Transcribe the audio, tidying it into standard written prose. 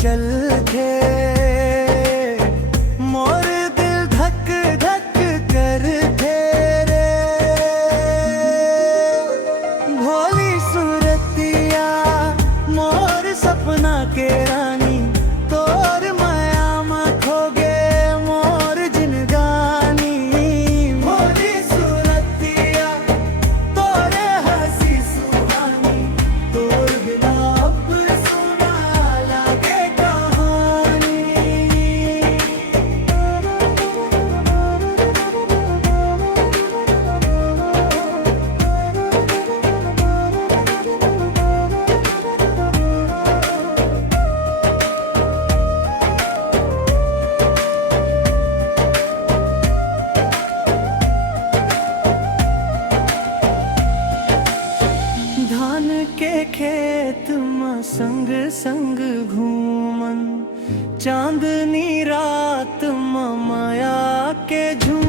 चल के मोर दिल धक धक कर रे भोली सूरतिया मोर सपना के रानी तोर माया में खो गे मोर जिनगानी भोली सूरतिया तोरे हंसी सुहानी तोर बिना अब सुना लागे धान के खेत में संग संग घूमन चांदनी रात में माया के झूम